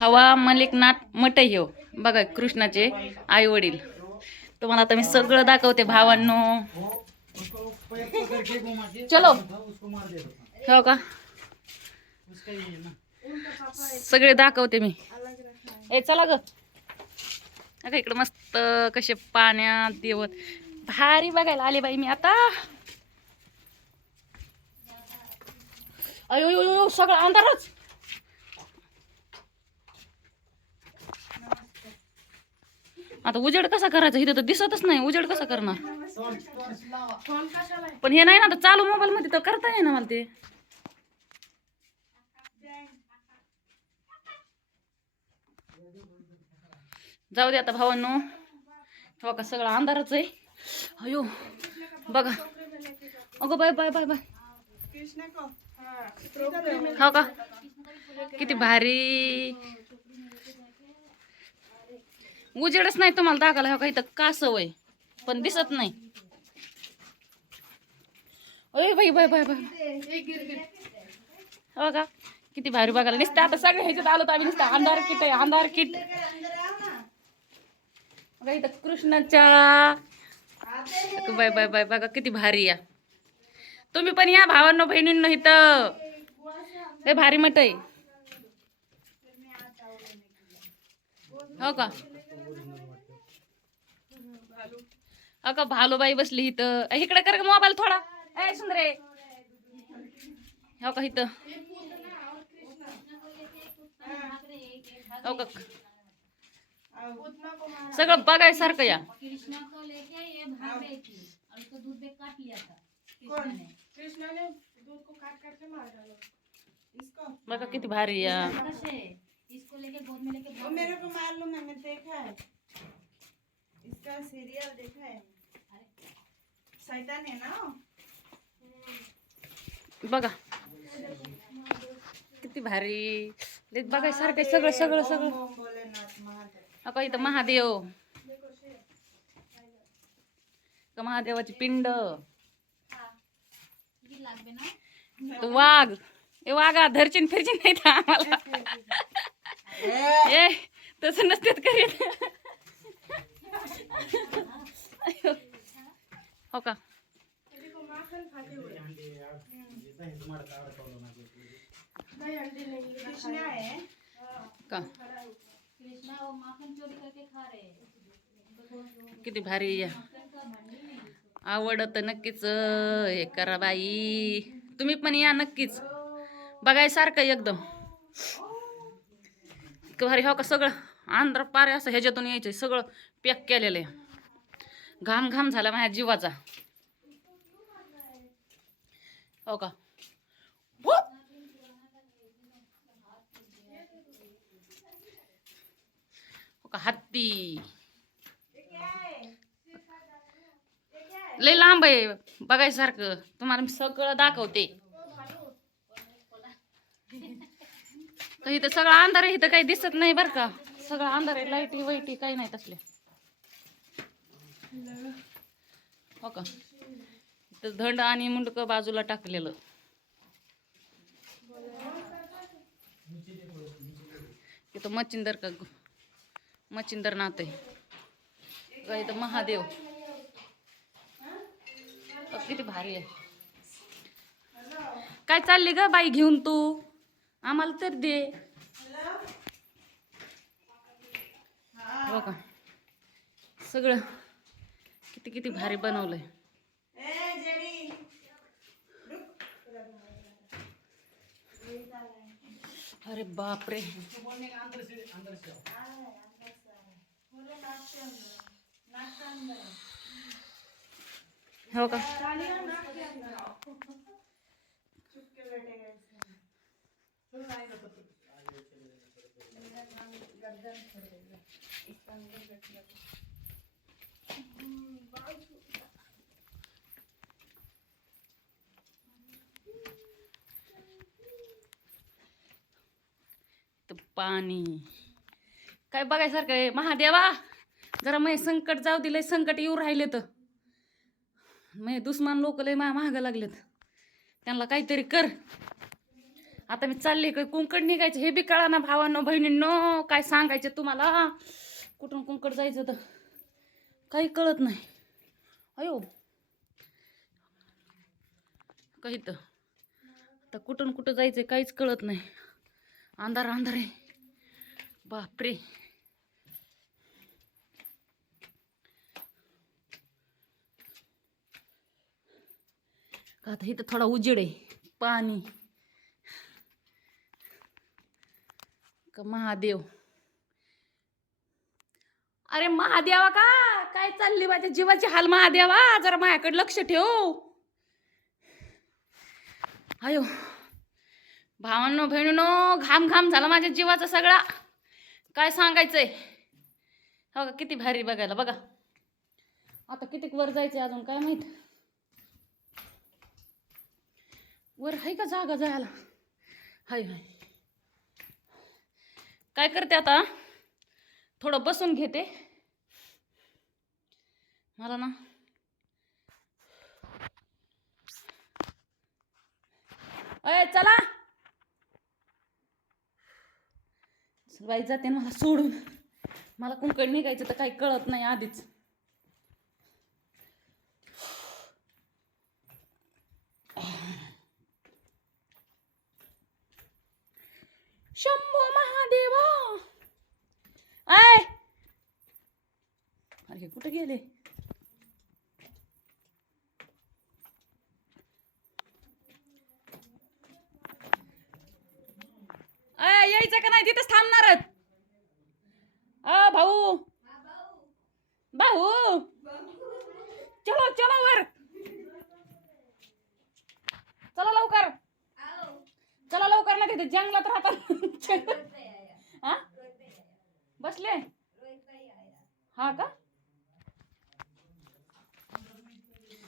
हवा मलिकनाथ मठ हो बघा कृष्णाचे आई वडील तुम्हाला आता मी सगळं दाखवते भावांनो. चलो. हो का? सगळे दाखवते मी. ए चला ग. अगं इकडं मस्त कसे पाण्यात देवत. भारी बघायला आले बाई मी आता. अयो अयो सगळं अंधारच. आता उजेड कसा करायचा? इथं तर दिसतच नाही. उजेड कसा करणार? पण हे नाही ना आता चालू मोबाईल मध्ये तर करता नाही ना मला ते. जाऊ दे आता भावांनो. हो का सगळं अंधारच आहे. अयो बघा. अगो बाय बाय बाय बाय. हो का? किती भारी. उजेडच नाही तुम्हाला दाखवला हो काही तर का सवय? पण दिसत नाही. ओय बाई बाय बाय बाय हो का? किती भारी बघायला नुसतं आता सगळं ह्याच्यात आलो तर आम्ही नुसतं अंधार किट आहे अंधार किट. बघा इथं कृष्णाच्या बाय बाय बाय बघा किती भारी या. तुम्ही पण या भावांनो बहिणींनो इथं. लय भारी मट आहे हो का? हो का भालूबाई बसली इथं. अ, इकडे कर मोबाईल थोडा. ए सुंदरे. हो का इथं? हो का? सगळं बघायसारखं या. कृष्णा को लेके ये भाग गई थी और उसको दूध में काट लिया था कृष्णा ने कृष्णा ने दूध को काट काट के मार डाला. इसको? बघा किती भारी या. कैसे इसको लेके गोद में लेके वो भाग. मेरे गई। को मालूम है मैं देखा है. इसका सीरियल देखा है? शैतान है ना? बघा. किती भारी. लय बघायसारखं आहे सगळं सगळं सगळं. ओम भोलेनाथ महादेव. हो का इथं महादेव. का महादेवाची पिंड. वाघ. ए वाघा धरचिन फिरचिन नाही आम्हाला. ए तसं नसतेत करीत. हो का? का? किती भारी या. आवडत नक्कीच हे करा बाई. तुम्ही पण या नक्कीच. बघाय सारखं एकदम. भारी हो का? सगळं आंध्र पारे असं ह्याच्यातून यायचं सगळं. पॅक केलेलं. आहे घाम घाम झाला माझ्या जीवाचा. हो, हो का? हत्ती. लय लांब आहे. बघायसारखं. तुम्हाला मी सगळं दाखवते. तर इथं सगळं अंधार आहे. इथं काही दिसत नाही बरं का. सगळं अंधार आहे. लाईटी वाईटी काही नाही तसले. हो का? इथं धंड आणि मुंडक बाजूला टाकलेलं. इथं मच्छिंदर का मच्छिंदर नात आहे. इथं महादेव. किती भारी आहे. काय चालली ग बाई घेऊन तू? आम्हाला तर दे. हो का? सगळं किती किती भारी बनवलंय. अरे बापरे. हो का? गर्दन तर पाणी. काय बघायसारखं आहे? महादेवा जरा मग संकट जाऊ दिलंय संकट येऊ राहिले तर मग दुश्मन लोक लय मा महाग लागलेत. त्यांना काहीतरी कर. आता मी चालले काय? कुंकड निघायचं. हे बी कळा ना भावांनो बहिणींनो काय सांगायचं तुम्हाला? कुठून कुंकड जायचं तर? काही कळत नाही. अयो. काही आता कुठून कुठं जायचं काहीच कळत नाही. अंधार अंधार आहे. बापरे. का आता इथं थोडा उजेड आहे. पाणी. का महादेव? अरे महादेवा का? काय चालली माझ्या जीवाची हाल महादेवा? जरा माझ्याकडे लक्ष ठेव. अयो भावांनो बहिणीनो घाम घाम झाला माझ्या जीवाचा सगळा. काय सांगायचंय? हो का किती भारी बघायला बघा. आता कितीक वर जायचंय अजून काय माहीत? वर आहे का जागा जायला? हाय हाय. काय करते आता? थोडं बसून घेते. मला ना. अय चला. बाई जाते ना मला सोडून. मला कुंकड निघायचं तर काही कळत नाही आधीच. शंभो महादेवा. आय अरे कुठे गेले? यायचं का नाही? तिथंच थांबणारच अ भाऊ. भाऊ. चलो चलो वर. चला लवकर. चला लवकर ना तिथे जंगलात राहतात. हा बसले? हा का?